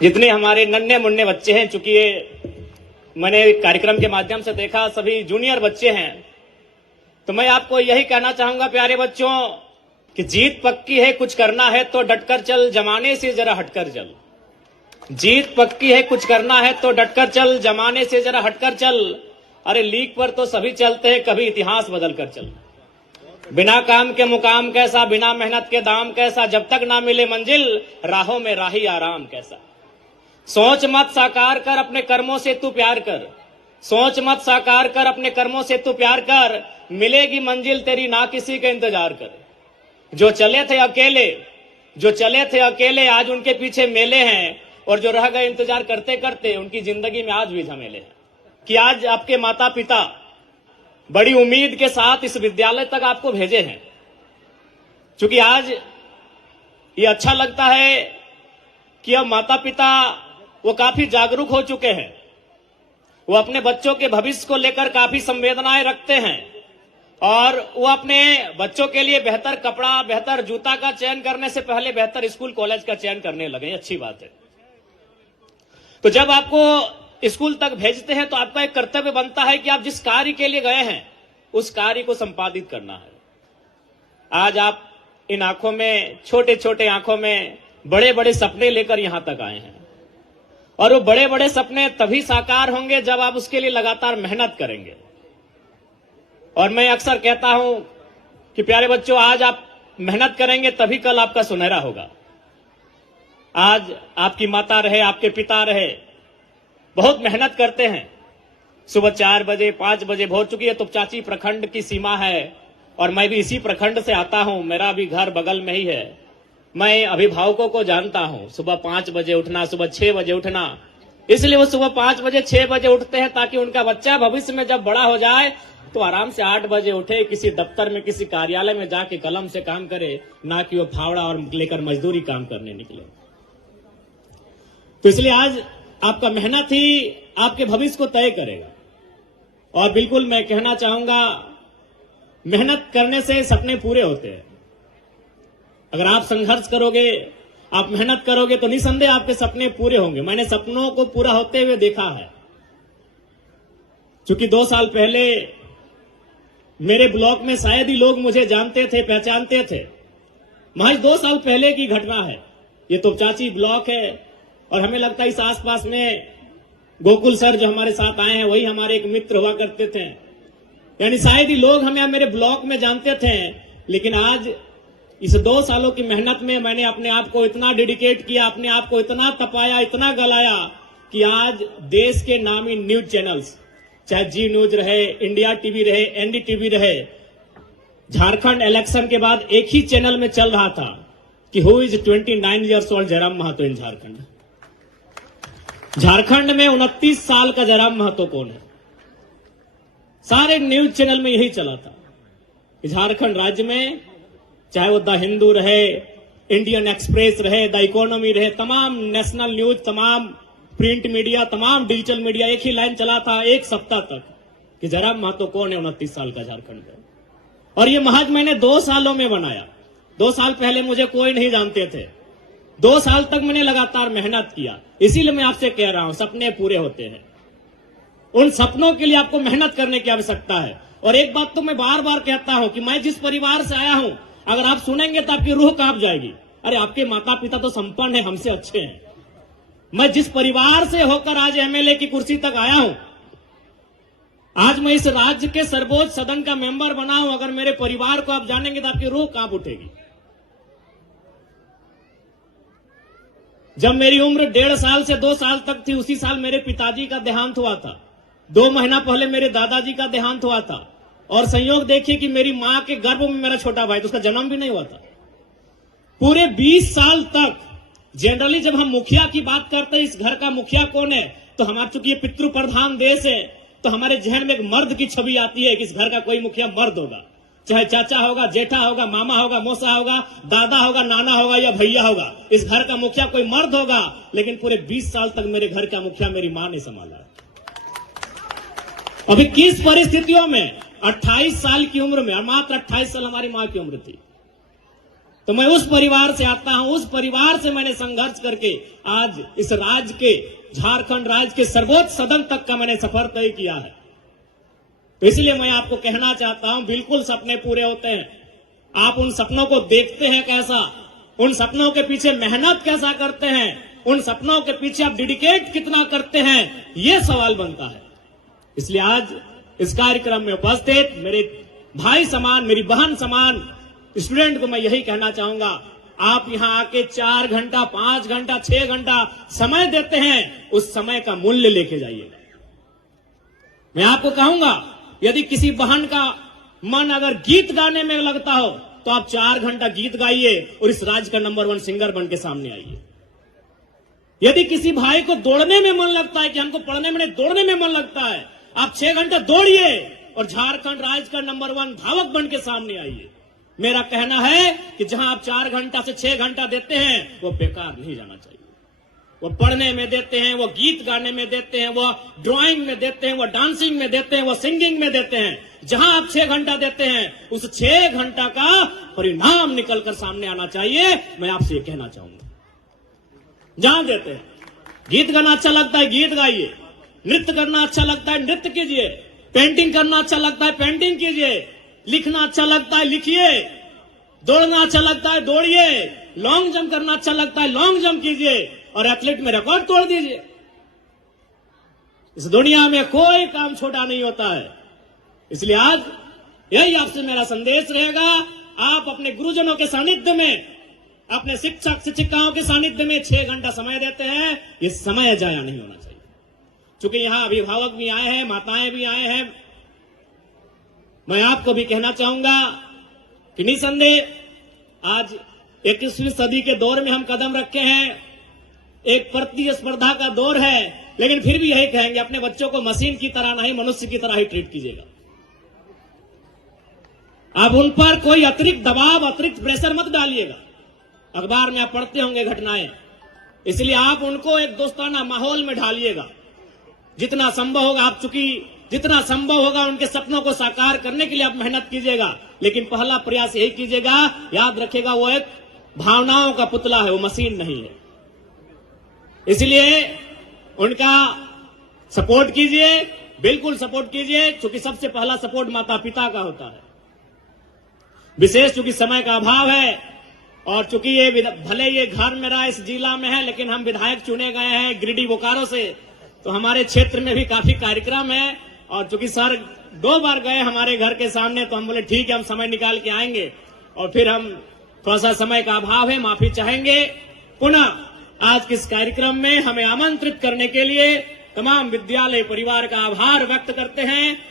जितने हमारे नन्हे मुन्ने बच्चे हैं, चूंकि ये मैंने कार्यक्रम के माध्यम से देखा सभी जूनियर बच्चे हैं, तो मैं आपको यही कहना चाहूंगा प्यारे बच्चों कि जीत पक्की है, कुछ करना है तो डटकर चल, जमाने से जरा हटकर चल। जीत पक्की है, कुछ करना है तो डटकर चल, जमाने से जरा हटकर चल। अरे लीक पर तो सभी चलते हैं, कभी इतिहास बदल कर चल। बिना काम के मुकाम कैसा, बिना मेहनत के दाम कैसा, जब तक ना मिले मंजिल राहों में राही आराम कैसा। सोच मत साकार कर, अपने कर्मों से तू प्यार कर। सोच मत साकार कर, अपने कर्मों से तू प्यार कर, मिलेगी मंजिल तेरी, ना किसी का इंतजार कर। जो चले थे अकेले आज उनके पीछे मेले हैं, और जो रह गए इंतजार करते करते उनकी जिंदगी में आज भी झमेले हैं। कि आज आपके माता पिता बड़ी उम्मीद के साथ इस विद्यालय तक आपको भेजे हैं, क्योंकि आज ये अच्छा लगता है कि अब माता पिता वो काफी जागरूक हो चुके हैं। वो अपने बच्चों के भविष्य को लेकर काफी संवेदनाएं रखते हैं, और वो अपने बच्चों के लिए बेहतर कपड़ा, बेहतर जूता का चयन करने से पहले बेहतर स्कूल कॉलेज का चयन करने लगे। अच्छी बात है। तो जब आपको स्कूल तक भेजते हैं तो आपका एक कर्तव्य बनता है कि आप जिस कार्य के लिए गए हैं उस कार्य को संपादित करना है। आज आप इन आंखों में, छोटे छोटे आंखों में बड़े बड़े सपने लेकर यहां तक आए हैं, और वो बड़े बड़े सपने तभी साकार होंगे जब आप उसके लिए लगातार मेहनत करेंगे। और मैं अक्सर कहता हूं कि प्यारे बच्चों, आज आप मेहनत करेंगे तभी कल आपका सुनहरा होगा। आज आपकी माता रहे, आपके पिता रहे, बहुत मेहनत करते हैं। सुबह 4 बजे 5 बजे भोर चुकी है, तो चाची प्रखंड की सीमा है, और मैं भी इसी प्रखंड से आता हूं, मेरा भी घर बगल में ही है। मैं अभिभावकों को जानता हूं, सुबह 5 बजे उठना, सुबह 6 बजे उठना। इसलिए वो सुबह 5 बजे 6 बजे उठते हैं ताकि उनका बच्चा भविष्य में जब बड़ा हो जाए तो आराम से 8 बजे उठे, किसी दफ्तर में, किसी कार्यालय में जाके कलम से काम करे, ना कि वो फावड़ा और लेकर मजदूरी काम करने निकले। तो इसलिए आज आपका मेहनत ही आपके भविष्य को तय करेगा। और बिल्कुल मैं कहना चाहूंगा, मेहनत करने से सपने पूरे होते हैं। अगर आप संघर्ष करोगे, आप मेहनत करोगे, तो निसंदेह आपके सपने पूरे होंगे। मैंने सपनों को पूरा होते हुए देखा है। क्योंकि 2 साल पहले मेरे ब्लॉक में शायद ही लोग मुझे जानते थे, पहचानते थे। महज 2 साल पहले की घटना है। ये तोपचाची ब्लॉक है, और हमें लगता है इस आसपास में गोकुल सर जो हमारे साथ आए हैं वही हमारे एक मित्र हुआ करते थे। यानी शायद ही लोग हमें मेरे ब्लॉक में जानते थे। लेकिन आज इस 2 सालों की मेहनत में मैंने अपने आप को इतना डेडिकेट किया, अपने आप को इतना तपाया, इतना गलाया कि आज देश के नामी न्यूज चैनल्स, चाहे जी न्यूज रहे, इंडिया टीवी रहे, एनडीटीवी रहे, झारखंड इलेक्शन के बाद एक ही चैनल में चल रहा था कि who is 29 years old Jayram Mahato in Jharkhand. Jharkhand में 29 साल का जयराम महतो कौन है? सारे न्यूज चैनल में यही चला था। झारखंड राज्य में चाहे वो द हिंदू रहे, इंडियन एक्सप्रेस रहे, द इकोनॉमी रहे, तमाम नेशनल न्यूज, तमाम प्रिंट मीडिया, तमाम डिजिटल मीडिया, एक ही लाइन चला था 1 सप्ताह तक कि जयराम महतो कौन है 29 साल का झारखंड में। और ये महज मैंने 2 सालों में बनाया। 2 साल पहले मुझे कोई नहीं जानते थे। 2 साल तक मैंने लगातार मेहनत किया। इसीलिए मैं आपसे कह रहा हूं, सपने पूरे होते हैं। उन सपनों के लिए आपको मेहनत करने की आवश्यकता है। और एक बात तो मैं बार बार कहता हूं कि मैं जिस परिवार से आया हूं, अगर आप सुनेंगे तो आपकी रूह कांप जाएगी। अरे आपके माता पिता तो संपन्न है, हमसे अच्छे हैं। मैं जिस परिवार से होकर आज एमएलए की कुर्सी तक आया हूं, आज मैं इस राज्य के सर्वोच्च सदन का मेंबर बना हूं, अगर मेरे परिवार को आप जानेंगे तो आपकी रूह कांप उठेगी। जब मेरी उम्र 1.5 साल से 2 साल तक थी, उसी साल मेरे पिताजी का देहांत हुआ था। 2 महीना पहले मेरे दादाजी का देहांत हुआ था। और संयोग देखिए कि मेरी मां के गर्भ में मेरा छोटा भाई, तो उसका जन्म भी नहीं हुआ था। पूरे 20 साल तक जनरली जब हम मुखिया की बात करते हैं, इस घर का मुखिया कौन है, तो हमारा चूंकि ये पितृ प्रधान देश है, तो हमारे जहन में एक मर्द की छवि आती है कि इस घर का कोई मुखिया मर्द होगा। चाहे चाचा होगा, जेठा होगा, मामा होगा, मौसा होगा, दादा होगा, नाना होगा या भैया होगा, इस घर का मुखिया कोई मर्द होगा। लेकिन पूरे 20 साल तक मेरे घर का मुखिया मेरी मां ने संभाला। अभी किस परिस्थितियों में, 28 साल की उम्र में, और मात्र 28 साल हमारी मां की उम्र थी, तो मैं उस परिवार से आता हूं, उस परिवार से मैंने संघर्ष करके आज इस राज्य के, झारखंड राज्य के सर्वोच्च सदन तक का मैंने सफर तय किया है। तो इसलिए मैं आपको कहना चाहता हूं, बिल्कुल सपने पूरे होते हैं। आप उन सपनों को देखते हैं कैसा, उन सपनों के पीछे मेहनत कैसा करते हैं, उन सपनों के पीछे आप डेडिकेट कितना करते हैं, यह सवाल बनता है। इसलिए आज इस कार्यक्रम में उपस्थित मेरे भाई समान, मेरी बहन समान स्टूडेंट को मैं यही कहना चाहूंगा, आप यहां आके 4 घंटा, 5 घंटा, 6 घंटा समय देते हैं, उस समय का मूल्य लेके जाइएगा। मैं आपको कहूंगा, यदि किसी बहन का मन अगर गीत गाने में लगता हो तो आप 4 घंटा गीत गाइए और इस राज्य का नंबर 1 सिंगर बन के सामने आइए। यदि किसी भाई को दौड़ने में मन लगता है कि हमको पढ़ने में नहीं, दौड़ने में मन लगता है, आप 6 घंटा दौड़िए और झारखंड राज्य का नंबर 1 धावक बन के सामने आइए। मेरा कहना है कि जहां आप 4 घंटा से 6 घंटा देते हैं वो बेकार नहीं जाना चाहिए। वो पढ़ने में देते हैं, वो गीत गाने में देते हैं, वो ड्राइंग में देते हैं, वो डांसिंग में देते हैं, वो सिंगिंग में देते हैं। जहां आप 6 घंटा देते हैं, उस 6 घंटा का परिणाम निकलकर सामने आना चाहिए। मैं आपसे ये कहना चाहूंगा, जहां देते हैं, गीत गाना अच्छा लगता है गीत गाइए, नृत्य करना अच्छा लगता है नृत्य कीजिए, पेंटिंग करना अच्छा लगता है पेंटिंग कीजिए, लिखना अच्छा लगता है लिखिए, दौड़ना अच्छा लगता है दौड़िए, लॉन्ग जंप करना अच्छा लगता है लॉन्ग जंप कीजिए और एथलीट में रिकॉर्ड तोड़ दीजिए। इस दुनिया में कोई काम छोटा नहीं होता है। इसलिए आज यही आपसे मेरा संदेश रहेगा, आप अपने गुरुजनों के सानिध्य में, अपने शिक्षक शिक्षिकाओं के सानिध्य में 6 घंटा समय देते हैं, ये समय जाया नहीं होना चाहिए। चूंकि यहां अभिभावक भी आए हैं, माताएं भी आए हैं, मैं आपको भी कहना चाहूंगा कि निसंदेह आज 21वीं सदी के दौर में हम कदम रखे हैं, एक प्रतिस्पर्धा का दौर है, लेकिन फिर भी यही कहेंगे, अपने बच्चों को मशीन की तरह नहीं मनुष्य की तरह ही ट्रीट कीजिएगा। अब उन पर कोई अतिरिक्त दबाव, अतिरिक्त प्रेशर मत डालिएगा। अखबार में आप पढ़ते होंगे घटनाएं, इसलिए आप उनको एक दोस्ताना माहौल में ढालिएगा। जितना संभव होगा, आप चूंकि जितना संभव होगा उनके सपनों को साकार करने के लिए आप मेहनत कीजिएगा, लेकिन पहला प्रयास यही कीजिएगा, याद रखिएगा वो एक भावनाओं का पुतला है, वो मशीन नहीं है। इसलिए उनका सपोर्ट कीजिए, बिल्कुल सपोर्ट कीजिए, क्योंकि सबसे पहला सपोर्ट माता पिता का होता है। विशेष चूंकि समय का अभाव है और चूंकि ये भले ये घर मेरा इस जिला में है, लेकिन हम विधायक चुने गए हैं गिरिडीह बोकारो से, तो हमारे क्षेत्र में भी काफी कार्यक्रम है। और चूंकि सर 2 बार गए हमारे घर के सामने, तो हम बोले ठीक है हम समय निकाल के आएंगे, और फिर हम थोड़ा सा समय का अभाव है, माफी चाहेंगे। पुनः आज के इस कार्यक्रम में हमें आमंत्रित करने के लिए तमाम विद्यालय परिवार का आभार व्यक्त करते हैं।